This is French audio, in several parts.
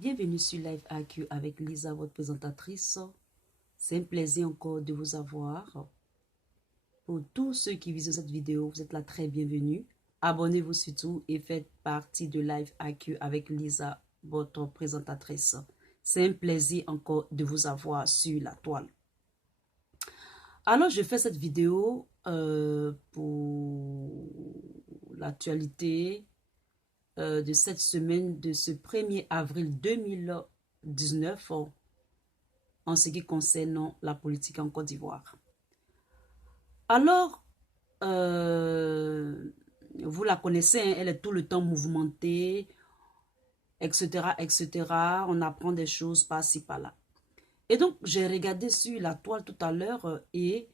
Bienvenue sur Live AQ avec Lisa, votre présentatrice. C'est un plaisir encore de vous avoir. Pour tous ceux qui visionnent cette vidéo, vous êtes là très bienvenue. Abonnez-vous surtout et faites partie de Live AQ avec Lisa, votre présentatrice. C'est un plaisir encore de vous avoir sur la toile. Alors, je fais cette vidéo pour l'actualité de cette semaine, de ce 1er avril 2019, en ce qui concerne la politique en Côte d'Ivoire. Alors, vous la connaissez, hein, elle est tout le temps mouvementée, etc., etc. On apprend des choses par-ci, par-là. Et donc, j'ai regardé sur la toile tout à l'heure et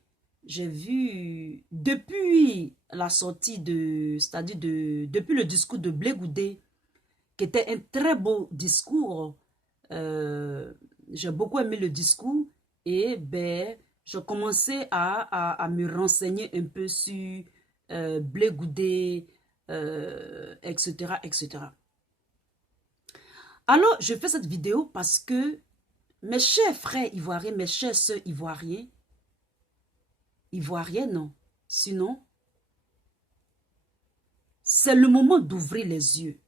j'ai vu, depuis la sortie c'est-à-dire depuis le discours de Blé Goudé, qui était un très beau discours, j'ai beaucoup aimé le discours et ben, je commençais à me renseigner un peu sur Blé Goudé, etc., etc. Alors, je fais cette vidéo parce que mes chers frères ivoiriens, mes chères sœurs ivoiriennes, non. Sinon, c'est le moment d'ouvrir les yeux.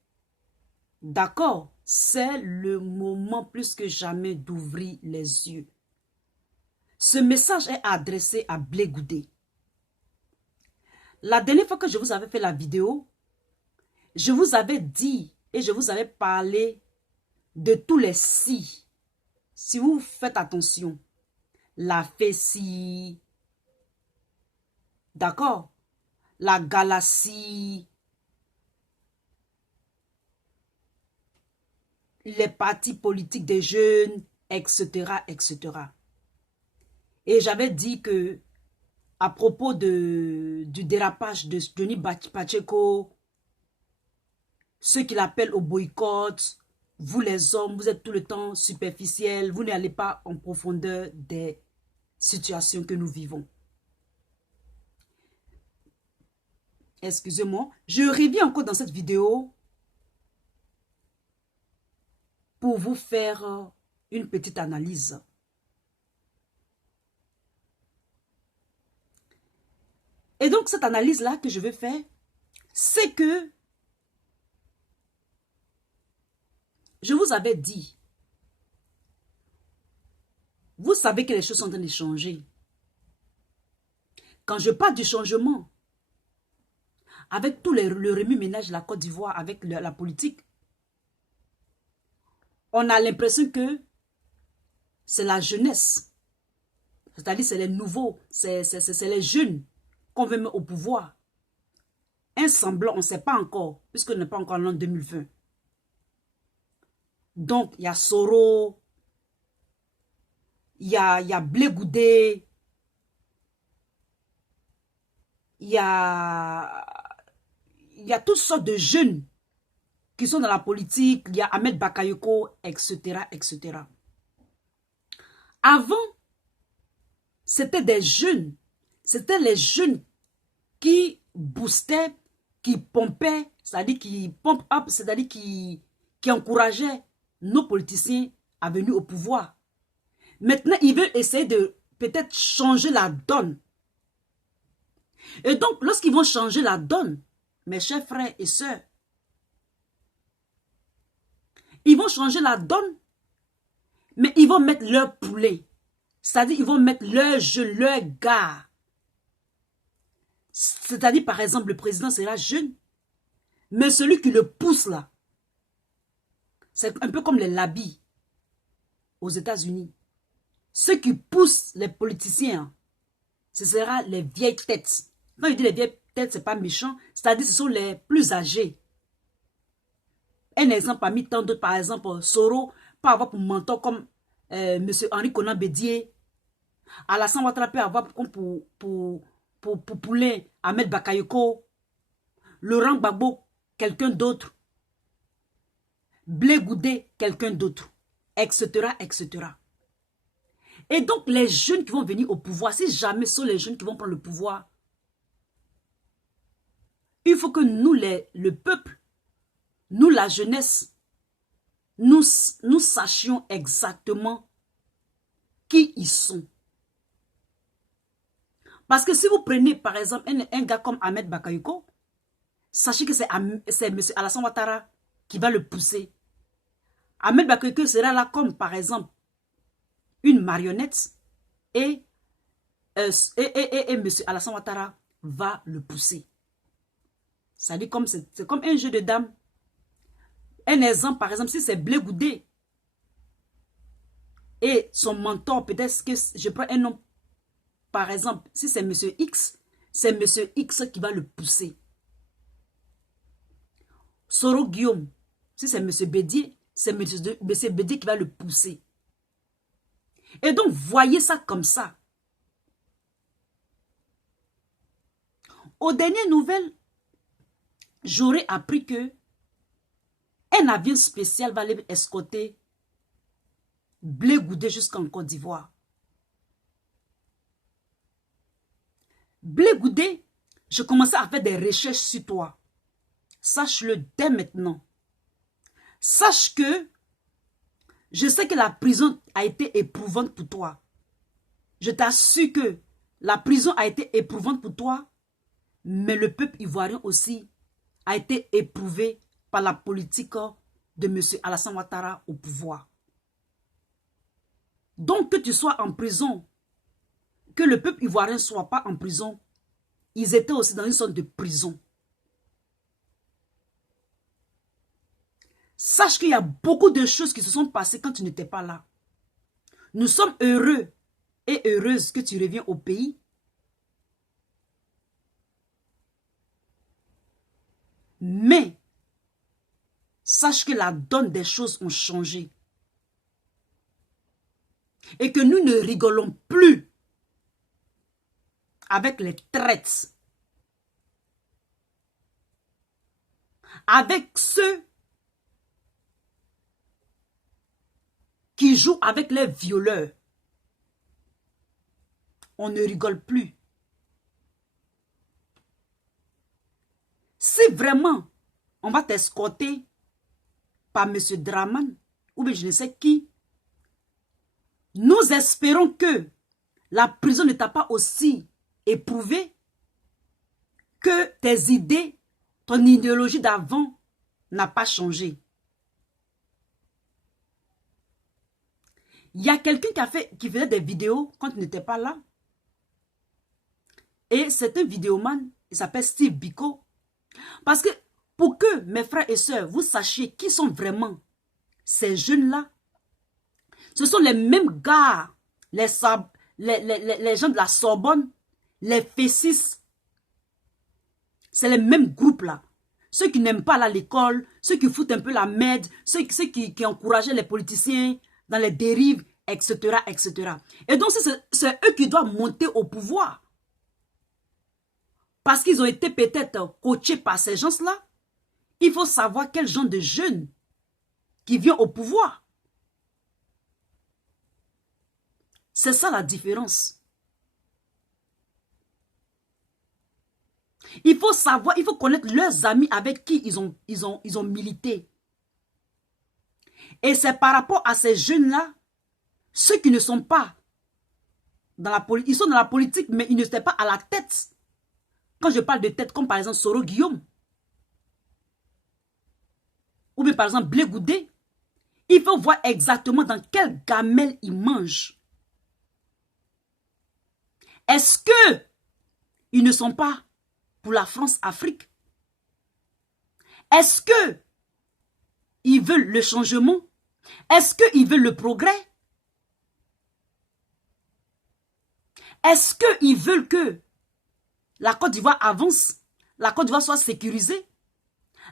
D'accord? C'est le moment plus que jamais d'ouvrir les yeux. Ce message est adressé à Blé Goudé. La dernière fois que je vous avais fait la vidéo, je vous avais dit et je vous avais parlé de tous les si. Si vous faites attention, la Fessi, d'accord? La Galaxie, les partis politiques des jeunes, etc., etc. Et j'avais dit que, à propos du dérapage de Denis Pacheco, ceux qui l'appellent au boycott, vous les hommes, vous êtes tout le temps superficiels, vous n'allez pas en profondeur des situations que nous vivons. Excusez-moi, je reviens encore dans cette vidéo pour vous faire une petite analyse. Et donc, cette analyse-là que je vais faire, c'est que je vous avais dit, vous savez que les choses sont en train de changer. Quand je parle du changement, avec tout le remue-ménage de la Côte d'Ivoire, avec la politique, on a l'impression que c'est la jeunesse. C'est-à-dire c'est les nouveaux, c'est les jeunes qu'on veut mettre au pouvoir. Un semblant, on ne sait pas encore, puisque n'est pas encore en l'an 2020. Donc, il y a Soro, il y a Blé Goudé, il y a toutes sortes de jeunes qui sont dans la politique, il y a Ahmed Bakayoko, etc., etc. Avant, c'était des jeunes, c'était les jeunes qui boostaient, qui pompaient, c'est-à-dire qui pompe up, c'est-à-dire qui encourageaient nos politiciens à venir au pouvoir. Maintenant, ils veulent essayer de peut-être changer la donne. Et donc, lorsqu'ils vont changer la donne, mes chers frères et sœurs, ils vont changer la donne, mais ils vont mettre leur poulet. C'est-à-dire, ils vont mettre leurs jeunes, leurs gars. C'est-à-dire, par exemple, le président sera jeune, mais celui qui le pousse là, c'est un peu comme les labis aux États-Unis. Ceux qui poussent les politiciens, ce sera les vieilles têtes. Quand je dis les vieilles têtes, ce n'est pas méchant, c'est-à-dire ce sont les plus âgés. Un exemple parmi tant d'autres, par exemple, Soro peut avoir pour mentor comme M. Henri Konan Bédier. Alassane Ouattara peut avoir comme pour poulain Ahmed Bakayoko. Laurent Gbagbo, quelqu'un d'autre. Blé Goudé, quelqu'un d'autre. Etc., etc. Et donc, les jeunes qui vont venir au pouvoir, si jamais ce sont les jeunes qui vont prendre le pouvoir, il faut que nous, le peuple, nous, la jeunesse, nous sachions exactement qui ils sont. Parce que si vous prenez par exemple un gars comme Ahmed Bakayoko, sachez que c'est M. Alassane Ouattara qui va le pousser. Ahmed Bakayoko sera là comme par exemple une marionnette et M. Alassane Ouattara va le pousser. C'est comme un jeu de dames. Un exemple, par exemple, si c'est Blé Goudé et son mentor, peut-être que je prends un nom, par exemple, si c'est Monsieur X, c'est Monsieur X qui va le pousser. Soro Guillaume, si c'est Monsieur Bédier, c'est Monsieur Bédier qui va le pousser. Et donc, voyez ça comme ça. Aux dernières nouvelles, j'aurais appris que un avion spécial va aller escorter Blé Goudé jusqu'en Côte d'Ivoire. Blé Goudé, je commençais à faire des recherches sur toi. Sache-le dès maintenant. Sache que je sais que la prison a été éprouvante pour toi. Je t'assure que la prison a été éprouvante pour toi, mais le peuple ivoirien aussi a été éprouvé par la politique de M. Alassane Ouattara au pouvoir. Donc que tu sois en prison, que le peuple ivoirien ne soit pas en prison, ils étaient aussi dans une sorte de prison. Sache qu'il y a beaucoup de choses qui se sont passées quand tu n'étais pas là. Nous sommes heureux et heureuses que tu reviens au pays. Mais, sache que la donne des choses ont changé. Et que nous ne rigolons plus avec les traites. Avec ceux qui jouent avec les violeurs. On ne rigole plus. Si vraiment on va t'escorter par M. Draman ou bien je ne sais qui, nous espérons que la prison ne t'a pas aussi éprouvé, que tes idées, ton idéologie d'avant n'a pas changé. Il y a quelqu'un qui faisait des vidéos quand tu n'étais pas là. Et c'est un vidéoman, il s'appelle Steve Biko. Parce que pour que mes frères et sœurs, vous sachiez qui sont vraiment ces jeunes-là, ce sont les mêmes gars, les gens de la Sorbonne, les Fessis. C'est les mêmes groupes-là. Ceux qui n'aiment pas aller à l'école, ceux qui foutent un peu la merde, ceux qui encourageaient les politiciens dans les dérives, etc., etc. Et donc, c'est eux qui doivent monter au pouvoir. Parce qu'ils ont été peut-être coachés par ces gens-là. Il faut savoir quel genre de jeunes qui vient au pouvoir. C'est ça la différence. Il faut savoir, il faut connaître leurs amis avec qui ils ont milité. Et c'est par rapport à ces jeunes-là, ceux qui ne sont pas dans la politique, ils sont dans la politique, mais ils ne sont pas à la tête. Quand je parle de tête, comme par exemple Soro Guillaume, ou bien par exemple Blé Goudé, il faut voir exactement dans quelle gamelle ils mangent. Est-ce que ils ne sont pas pour la France-Afrique? Est-ce que ils veulent le changement? Est-ce qu'ils veulent le progrès? Est-ce qu'ils veulent que la Côte d'Ivoire avance, la Côte d'Ivoire soit sécurisée,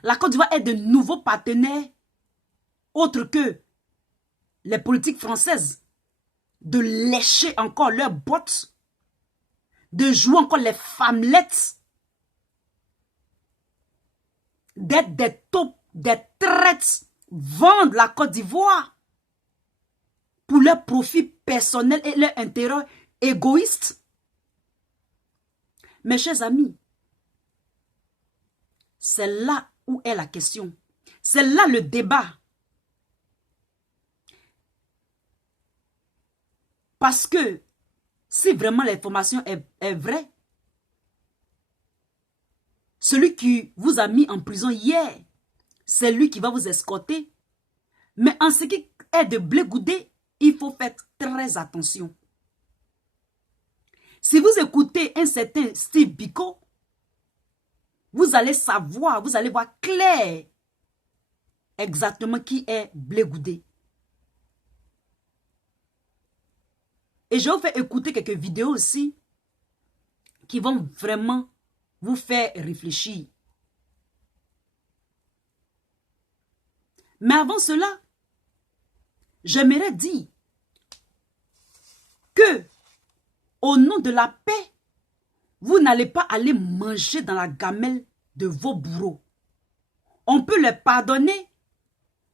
la Côte d'Ivoire ait de nouveaux partenaires autres que les politiques françaises, de lécher encore leurs bottes, de jouer encore les femmelettes, d'être des taupes, des traites, vendre la Côte d'Ivoire pour leur profit personnel et leur intérêt égoïste. Mes chers amis, c'est là où est la question. C'est là le débat. Parce que si vraiment l'information est vraie, celui qui vous a mis en prison hier, c'est lui qui va vous escorter. Mais en ce qui est de Blé Goudé, il faut faire très attention. Si vous écoutez un certain Steve Biko, vous allez savoir, vous allez voir clair exactement qui est Blé Goudé. Et je vais vous faire écouter quelques vidéos aussi qui vont vraiment vous faire réfléchir. Mais avant cela, j'aimerais dire que au nom de la paix, vous n'allez pas aller manger dans la gamelle de vos bourreaux. On peut les pardonner,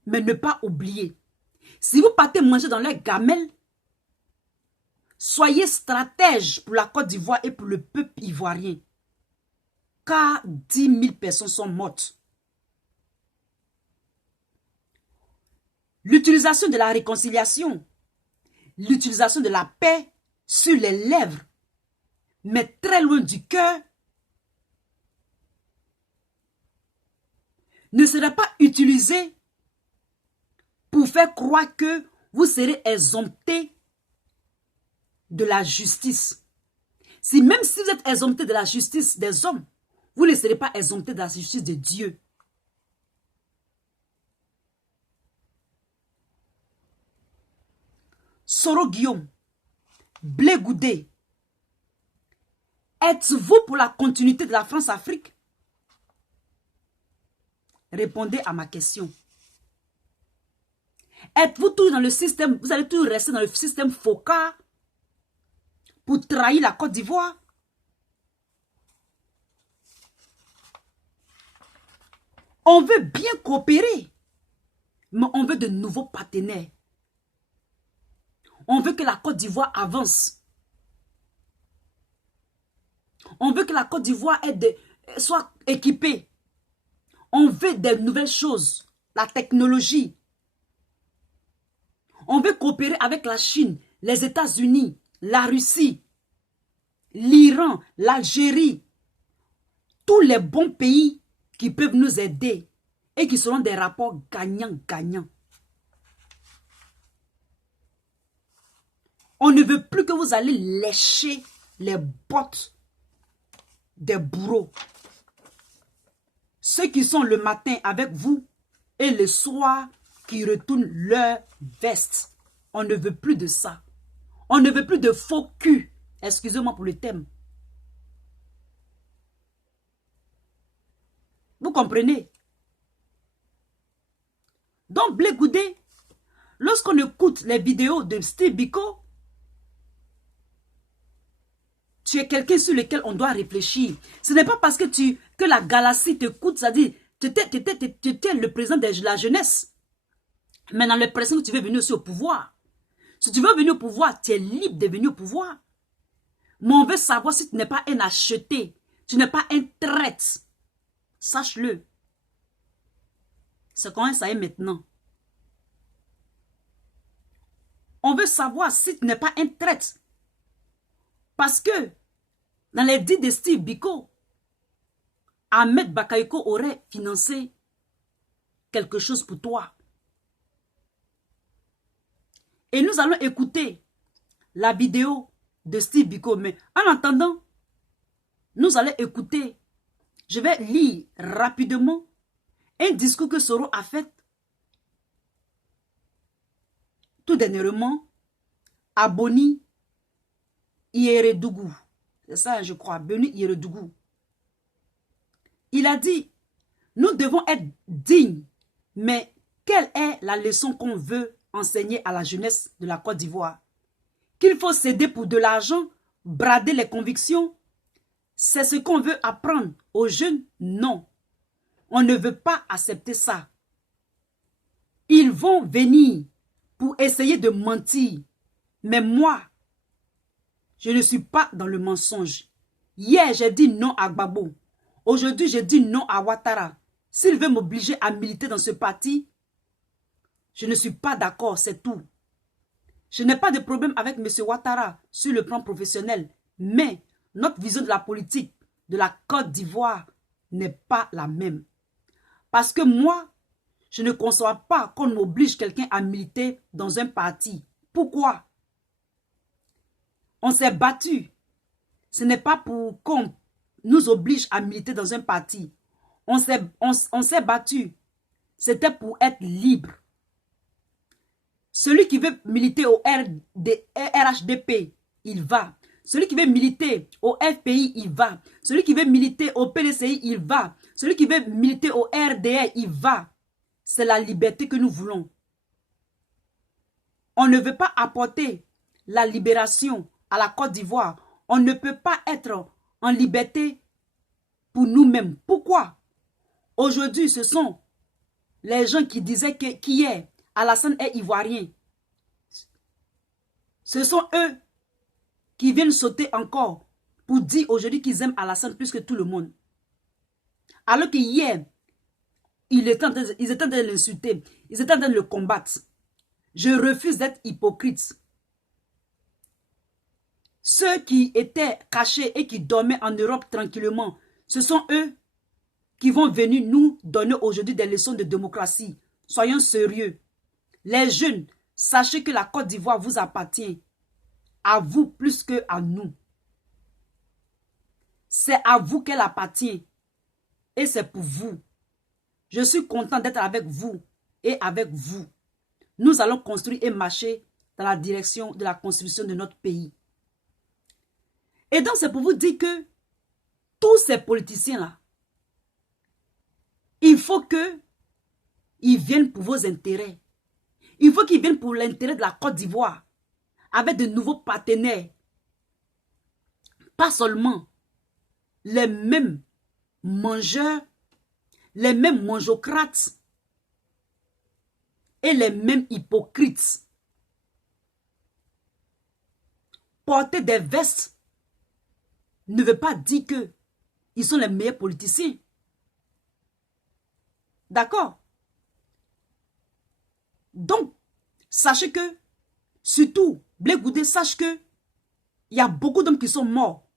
mais ne pas oublier. Si vous partez manger dans leur gamelle, soyez stratège pour la Côte d'Ivoire et pour le peuple ivoirien. Car 10 000 personnes sont mortes. L'utilisation de la réconciliation, l'utilisation de la paix sur les lèvres, mais très loin du cœur, ne sera pas utilisée pour faire croire que vous serez exempté de la justice. Même si vous êtes exempté de la justice des hommes, vous ne serez pas exempté de la justice de Dieu. Soro Guillaume, Blé Goudé, êtes-vous pour la continuité de la France-Afrique? Répondez à ma question. Êtes-vous toujours dans le système, vous allez toujours rester dans le système FOCA pour trahir la Côte d'Ivoire? On veut bien coopérer, mais on veut de nouveaux partenaires. On veut que la Côte d'Ivoire avance. On veut que la Côte d'Ivoire soit équipée. On veut des nouvelles choses, la technologie. On veut coopérer avec la Chine, les États-Unis, la Russie, l'Iran, l'Algérie. Tous les bons pays qui peuvent nous aider et qui seront des rapports gagnants-gagnants. On ne veut plus que vous allez lécher les bottes des bourreaux. Ceux qui sont le matin avec vous et le soir qui retournent leur veste. On ne veut plus de ça. On ne veut plus de faux cul. Excusez-moi pour le thème. Vous comprenez? Donc, Blé Goudé, lorsqu'on écoute les vidéos de Steve Biko, tu es quelqu'un sur lequel on doit réfléchir. Ce n'est pas parce que la galaxie t'écoute, c'est-à-dire, tu étais le président de la jeunesse. Mais dans l'impression que tu veux venir aussi au pouvoir. Si tu veux venir au pouvoir, tu es libre de venir au pouvoir. Mais on veut savoir si tu n'es pas un acheté. Tu n'es pas un traître. Sache-le. C'est comment ça est maintenant. On veut savoir si tu n'es pas un traître. Parce que, dans les dits de Steve Biko, Ahmed Bakayoko aurait financé quelque chose pour toi. Et nous allons écouter la vidéo de Steve Biko. Mais en attendant, nous allons écouter, je vais lire rapidement un discours que Soro a fait tout dernièrement à Boni Ieredougou. C'est ça, je crois, Boni Ieredougou. Il a dit, nous devons être dignes, mais quelle est la leçon qu'on veut enseigner à la jeunesse de la Côte d'Ivoire? Qu'il faut céder pour de l'argent, brader les convictions? C'est ce qu'on veut apprendre aux jeunes? Non. On ne veut pas accepter ça. Ils vont venir pour essayer de mentir. Mais moi, je ne suis pas dans le mensonge. Hier, j'ai dit non à Gbagbo. Aujourd'hui, j'ai dit non à Ouattara. S'il veut m'obliger à militer dans ce parti, je ne suis pas d'accord, c'est tout. Je n'ai pas de problème avec M. Ouattara sur le plan professionnel, mais notre vision de la politique de la Côte d'Ivoire n'est pas la même. Parce que moi, je ne conçois pas qu'on oblige quelqu'un à militer dans un parti. Pourquoi? On s'est battu. Ce n'est pas pour qu'on nous oblige à militer dans un parti. On s'est battu. C'était pour être libre. Celui qui veut militer au RHDP, il va. Celui qui veut militer au FPI, il va. Celui qui veut militer au PDCI, il va. Celui qui veut militer au RDR, il va. C'est la liberté que nous voulons. On ne veut pas apporter la libération à la Côte d'Ivoire. On ne peut pas être en liberté pour nous-mêmes. Pourquoi? Aujourd'hui, ce sont les gens qui disaient qu'hier, Alassane est ivoirien. Ce sont eux qui viennent sauter encore pour dire aujourd'hui qu'ils aiment Alassane plus que tout le monde. Alors que hier, ils étaient en train de l'insulter. Ils étaient en train de le combattre. Je refuse d'être hypocrite. Ceux qui étaient cachés et qui dormaient en Europe tranquillement, ce sont eux qui vont venir nous donner aujourd'hui des leçons de démocratie. Soyons sérieux. Les jeunes, sachez que la Côte d'Ivoire vous appartient. À vous plus qu'à nous. C'est à vous qu'elle appartient. Et c'est pour vous. Je suis content d'être avec vous et avec vous. Nous allons construire et marcher dans la direction de la construction de notre pays. Et donc c'est pour vous dire que tous ces politiciens-là, il faut qu'ils viennent pour vos intérêts. Il faut qu'ils viennent pour l'intérêt de la Côte d'Ivoire, avec de nouveaux partenaires. Pas seulement les mêmes mangeurs, les mêmes mangeocrates et les mêmes hypocrites. Porter des vestes ne veut pas dire qu'ils sont les meilleurs politiciens. D'accord? Donc, sachez que, surtout, Blé Goudé, sache que il y a beaucoup d'hommes qui sont morts.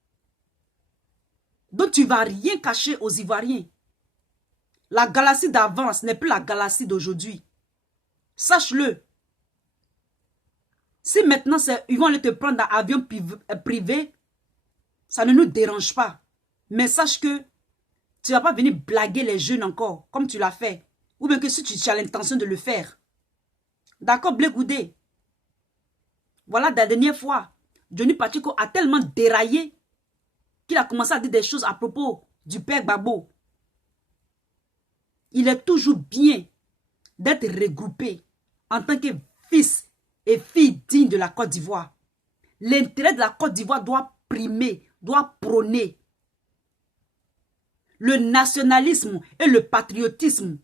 Donc, tu ne vas rien cacher aux Ivoiriens. La galaxie d'avance n'est plus la galaxie d'aujourd'hui. Sache-le. Si maintenant, ils vont aller te prendre dans l'avion privé, ça ne nous dérange pas. Mais sache que tu ne vas pas venir blaguer les jeunes encore, comme tu l'as fait. Ou bien que si tu as l'intention de le faire. D'accord, Blé Goudé? Voilà, la dernière fois, Johnny Pacheco a tellement déraillé qu'il a commencé à dire des choses à propos du père Gbagbo. Il est toujours bien d'être regroupé en tant que fils et fille digne de la Côte d'Ivoire. L'intérêt de la Côte d'Ivoire doit primer, doit prôner. Le nationalisme et le patriotisme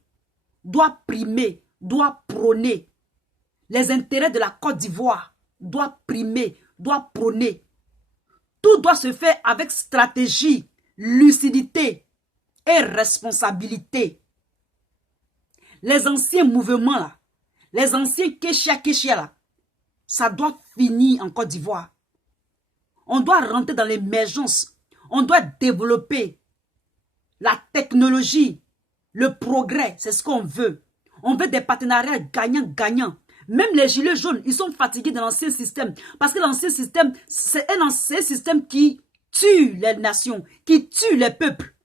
doivent primer, doivent prôner. Les intérêts de la Côte d'Ivoire doivent primer, doivent prôner. Tout doit se faire avec stratégie, lucidité et responsabilité. Les anciens mouvements là, les anciens kéchia là, ça doit finir en Côte d'Ivoire. On doit rentrer dans l'émergence. On doit développer la technologie, le progrès, c'est ce qu'on veut. On veut des partenariats gagnants-gagnants. Même les gilets jaunes, ils sont fatigués de l'ancien système. Parce que l'ancien système, c'est un ancien système qui tue les nations, qui tue les peuples.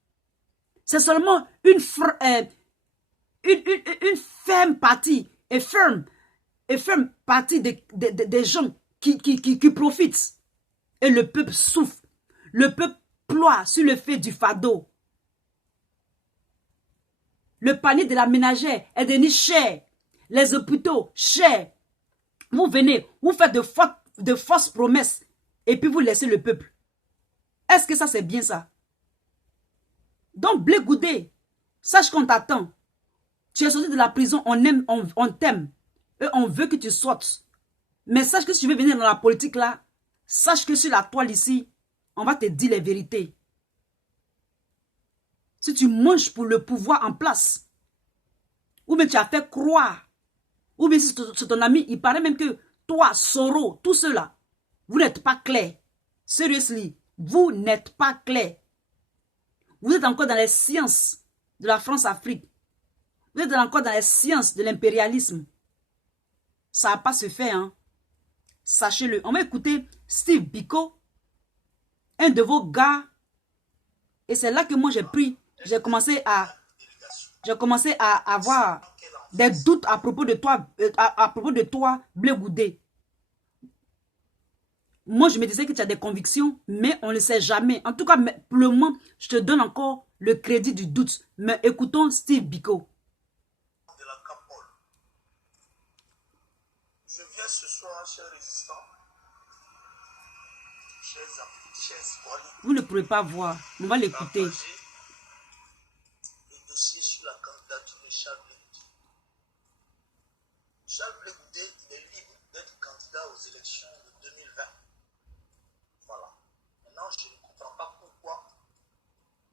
C'est seulement une ferme partie, et ferme partie des gens qui profitent. Et le peuple souffre. Le peuple ploie sur le fait du fardeau. Le panier de la ménagère est devenu cher. Les hôpitaux, cher. Vous venez, vous faites de fausses promesses et puis vous laissez le peuple. Est-ce que ça c'est bien ça? Donc Blé Goudé, sache qu'on t'attend. Tu es sorti de la prison, on t'aime. Et on veut que tu sortes. Mais sache que si tu veux venir dans la politique là, sache que sur la toile ici, on va te dire les vérités. Si tu manges pour le pouvoir en place, ou bien tu as fait croire, ou bien si c'est ton ami, il paraît même que toi, Soro, tout cela, vous n'êtes pas clair. Seriously, vous n'êtes pas clair. Vous êtes encore dans les sciences de la France-Afrique. Vous êtes encore dans les sciences de l'impérialisme. Ça va pas se faire, hein. Sachez-le. On va écouter Steve Biko, un de vos gars. Et c'est là que moi j'ai commencé à avoir des doutes à propos de toi, Blé Goudé. Moi, je me disais que tu as des convictions, mais on ne sait jamais. En tout cas, pour le moment, je te donne encore le crédit du doute. Mais écoutons Steve Biko. De la Capole. Je viens ce soir, chers résistants, chers citoyens. Vous ne pourrez pas voir, on va l'écouter. Le dossier sur la candidature de Charles Blé Goudé. Charles Blé Goudé, il est libre d'être candidat aux élections de 2020. Voilà. Maintenant, je ne comprends pas pourquoi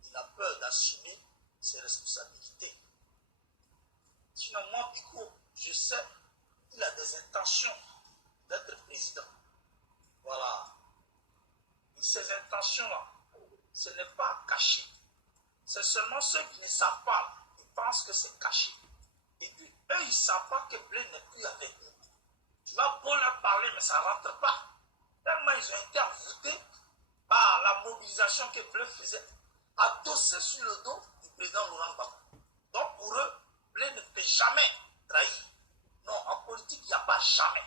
il a peur d'assumer ses responsabilités. Sinon, moi, Biko, je sais qu'il a des intentions d'être président. Voilà. Et ces intentions-là, ce n'est pas caché. C'est seulement ceux qui ne savent pas, ils pensent que c'est caché. Et puis, eux, ils ne savent pas que Blé n'est plus avec nous. Tu vas beau leur parler, mais ça ne rentre pas. Tellement ils ont été envoûtés par la mobilisation que Blé faisait, adossé sur le dos du président Laurent Gbagbo. Donc pour eux, Blé ne peut jamais trahir. Non, en politique, il n'y a pas jamais.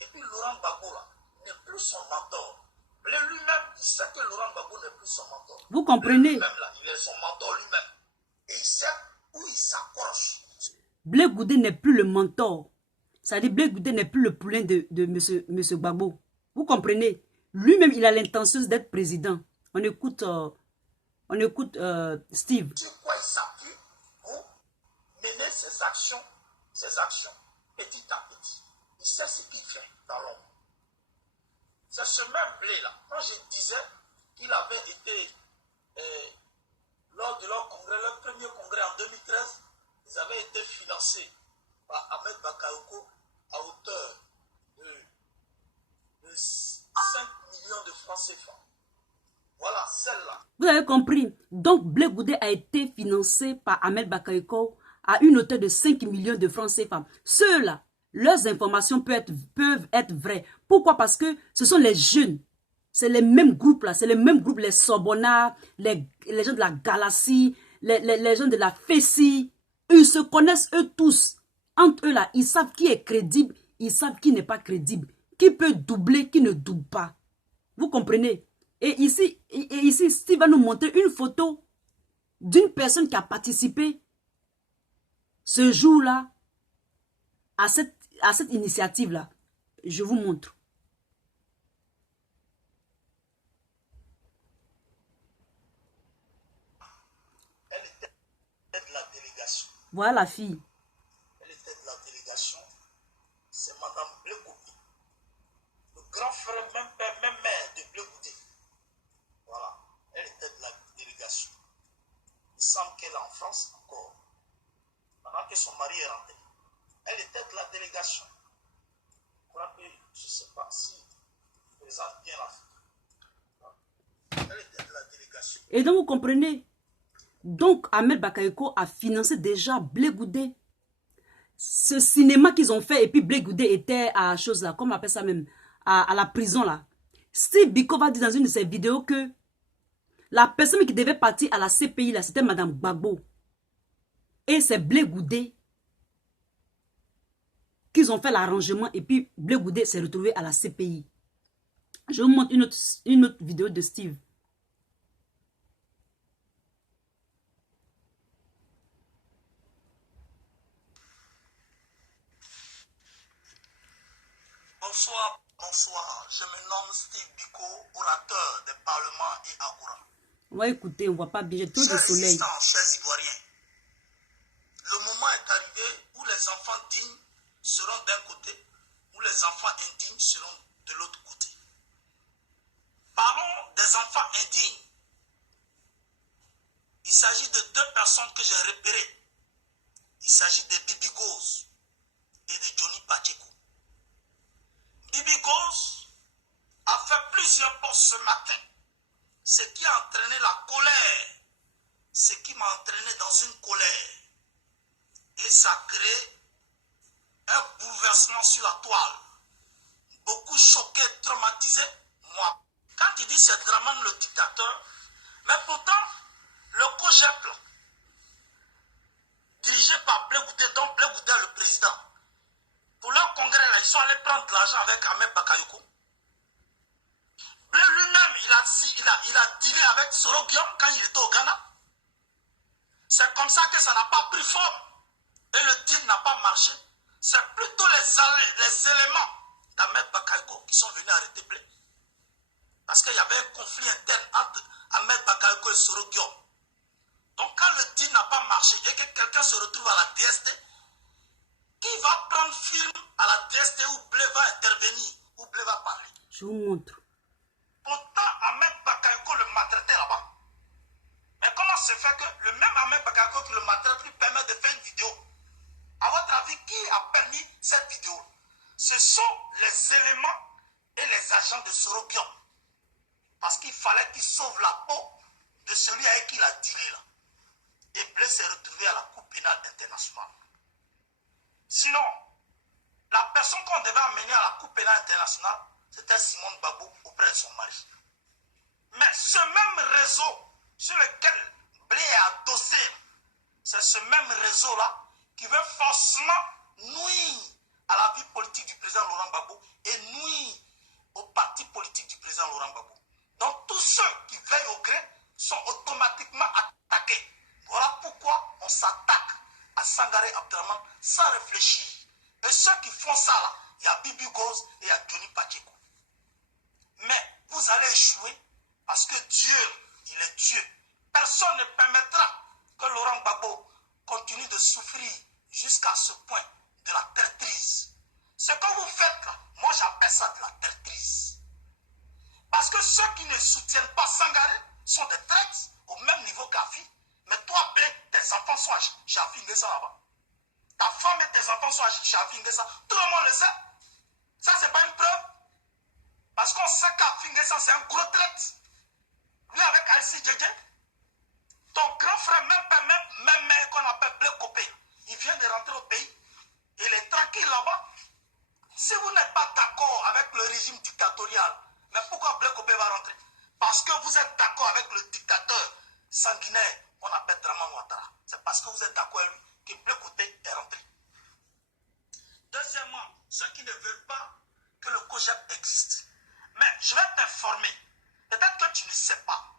Et puis Laurent Gbagbo, là, n'est plus son mentor. Blé lui-même, il sait que Laurent Gbagbo n'est plus son mentor. Vous comprenez? Lui-même, là, il est son mentor lui-même. Et il sait où il s'accroche. Blé Goudé n'est plus le mentor. Ça veut dire Blé Goudé n'est plus le poulain de monsieur Gbagbo. Vous comprenez? Lui-même, il a l'intention d'être président. On écoute Steve. Sur quoi il s'appuie pour mener ses actions petit à petit. Il sait ce qu'il fait dans l'ombre. C'est ce même Blé-là. Quand je disais qu'il avait été, lors de leur congrès, leur premier congrès en 2013, ils avaient été financés par Ahmed Bakayoko à hauteur de 5 millions de francs CFA. Voilà, celle-là. Vous avez compris. Donc, Blé Goudé a été financé par Ahmed Bakayoko à une hauteur de 5 millions de francs CFA. Ceux-là, leurs informations peuvent être vraies. Pourquoi? Parce que ce sont les jeunes. C'est les mêmes groupes là. C'est les mêmes groupes, les Sorbonnas, les gens de la Galaxie, les gens de la Fessi. Ils se connaissent eux tous. Entre eux là, ils savent qui est crédible, ils savent qui n'est pas crédible. Qui peut doubler, qui ne double pas. Vous comprenez? Et ici, Steve va nous montrer une photo d'une personne qui a participé ce jour-là à cette initiative-là. Je vous montre. Elle était de la délégation. Voilà la fille. Elle était de la délégation. C'est Madame Blé Goudé. Le grand frère, même père, même mère de Blé Goudé. Voilà. Elle était de la délégation. Il semble qu'elle est en France encore. Pendant que son mari est rentré. Elle était de la délégation. Je crois que, je ne sais pas si il présente bien la fille. Elle était de la délégation. Et donc vous comprenez? Donc Ahmed Bakayoko a financé déjà Blé Goudé. Ce cinéma qu'ils ont fait et puis Blé Goudé était à chose là, comment on appelle ça même, à la prison là. Steve Biko va dire dans une de ses vidéos que la personne qui devait partir à la CPI là, c'était Madame Gbagbo. Et c'est Blé Goudé qu'ils ont fait l'arrangement et puis Blé Goudé s'est retrouvé à la CPI. Je vous montre une autre vidéo de Steve. Bonsoir, bonsoir. Je me nomme Steve Biko, orateur des parlements et Agora. On va écouter, on ne voit pas bien, j'ai trop de soleil. Chers Ivoiriens, le moment est arrivé où les enfants dignes seront d'un côté, où les enfants indignes seront de l'autre côté. Parlons des enfants indignes. Il s'agit de deux personnes que j'ai repérées. Il s'agit de Bibi Gose et de Johnny Pacheco. plusieurs postes ce matin, ce qui a entraîné la colère, ce qui m'a entraîné dans une colère. Et ça a créé un bouleversement sur la toile. Beaucoup choqués, traumatisés, moi. Quand il dit c'est Draman le dictateur, mais pourtant, le COJEP, dirigé par Blé Goudé, dont Blé Goudé est le président, pour leur congrès, là, ils sont allés prendre de l'argent avec Ahmed Bakayoko. Blé lui-même, il a dealé avec Soro Guillaume quand il était au Ghana. C'est comme ça que ça n'a pas pris forme. Et le deal n'a pas marché. C'est plutôt les éléments d'Ahmed Bakayoko qui sont venus arrêter Blé. Parce qu'il y avait un conflit interne entre Ahmed Bakayoko et Soro Guillaume. Donc quand le deal n'a pas marché et que quelqu'un se retrouve à la DST, qui va prendre film à la DST où Blé va intervenir, où Blé va parler? Je vous montre. Pourtant, Ahmed Bakayoko le maltraitait là-bas. Mais comment se fait que le même Ahmed Bakayoko qui le maltraite lui permet de faire une vidéo? À votre avis, qui a permis cette vidéo? Ce sont les éléments et les agents de Soro Guillaume. Parce qu'il fallait qu'il sauve la peau de celui avec qui il a dealé là. Et Blé s'est retrouvé à la Cour pénale internationale. Sinon, la personne qu'on devait amener à la Cour pénale internationale, c'était Simone Gbagbo auprès de son mari. Mais ce même réseau sur lequel Blé est adossé, c'est ce même réseau-là qui veut forcément nuire à la vie politique du président Laurent Gbagbo et nuire au parti politique du président Laurent Gbagbo. Donc tous ceux qui veillent au grain sont automatiquement attaqués. Voilà pourquoi on s'attaque à Sangaré Abdraman sans réfléchir. Et ceux qui font ça là, il y a Bibi Goz et il y a Johnny Pacheco. Mais vous allez échouer parce que Dieu, il est Dieu. Personne ne permettra que Laurent Gbagbo continue de souffrir jusqu'à ce point de la traîtrise. Ce que vous faites là, moi j'appelle ça de la traîtrise. Parce que ceux qui ne soutiennent pas Sangaré sont des traîtres au même niveau qu'Afi. Mais toi, Ben, tes enfants sont chez Afi Nguessa là-bas. Ta femme et tes enfants sont chez Afi Nguessa. Tout le monde le sait. Ça, c'est pas une preuve. Parce qu'on sait qu'Afi Nguessa, c'est un gros traître. Lui, avec Alci Djedje, ton grand frère, même qu'on appelle Blé Copé, il vient de rentrer au pays. Il est tranquille là-bas. Si vous n'êtes pas d'accord avec le régime dictatorial, mais pourquoi Blé Copé va rentrer? Parce que vous êtes d'accord avec le dictateur sanguinaire qu'on appelle Draman Ouattara. C'est parce que vous êtes d'accord avec lui que Blé Copé est rentré. Deuxièmement, ceux qui ne veulent pas que le COJEP existe. Mais je vais t'informer. Peut-être que tu ne sais pas.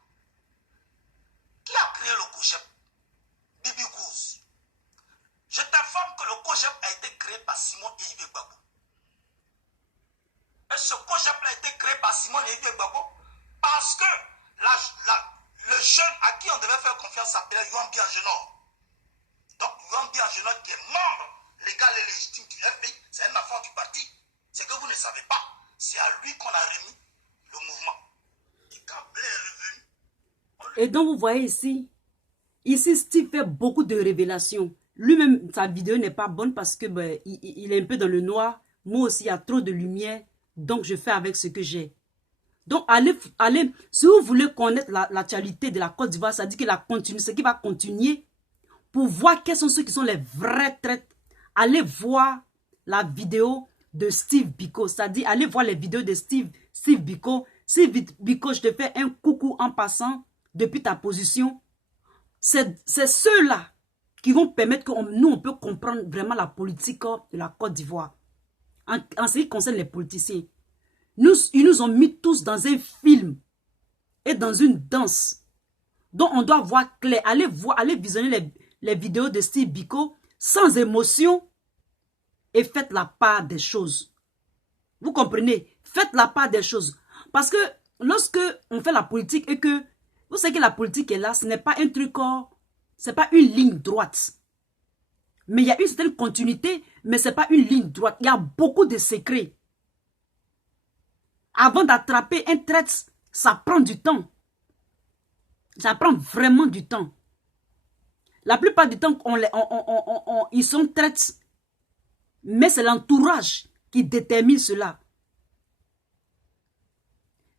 Qui a créé le COJEP? Bibi Gouz. Je t'informe que le COJEP a été créé par Simon et Yves Gbagbo. Et ce COJEP a été créé par Simon et Yves Gbagbo parce que le jeune à qui on devait faire confiance s'appelait Yuan Biangenor. Donc Yuan Biangenor qui est membre légal et légitime du FPI, c'est un enfant du parti. C'est que vous ne savez pas. C'est à lui qu'on a remis le mouvement. Et quand Blé est revenu... Et donc vous voyez ici Steve fait beaucoup de révélations. Lui-même, sa vidéo n'est pas bonne parce que il est un peu dans le noir. Moi aussi, il y a trop de lumière. Donc je fais avec ce que j'ai. Donc allez, si vous voulez connaître l'actualité de la Côte d'Ivoire, ça dit qu'il a continué, ce qui va continuer, pour voir quels sont ceux qui sont les vrais traîtres. Allez voir la vidéo de Steve Biko, c'est-à-dire allez voir les vidéos de Steve Biko. Steve Biko, je te fais un coucou en passant depuis ta position. C'est ceux-là qui vont permettre que nous, on peut comprendre vraiment la politique de la Côte d'Ivoire. En ce qui concerne les politiciens. Ils nous ont mis tous dans un film et dans une danse. Donc on doit voir clair. Allez visionner les vidéos de Steve Biko sans émotion et faites la part des choses. Vous comprenez? Faites la part des choses. Parce que lorsque on fait la politique et que vous savez que la politique est là, ce n'est pas un truc, c'est pas une ligne droite. Mais il y a une certaine continuité, mais ce n'est pas une ligne droite. Il y a beaucoup de secrets. Avant d'attraper un traître, ça prend du temps. Ça prend vraiment du temps. La plupart du temps, ils sont traîtres. Mais c'est l'entourage qui détermine cela.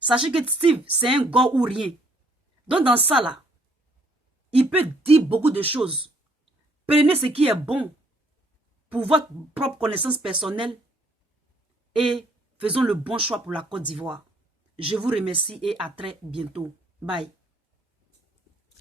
Sachez que Steve, c'est un gars ou rien. Donc dans ça là, il peut dire beaucoup de choses. Prenez ce qui est bon pour votre propre connaissance personnelle et faisons le bon choix pour la Côte d'Ivoire. Je vous remercie et à très bientôt. Bye.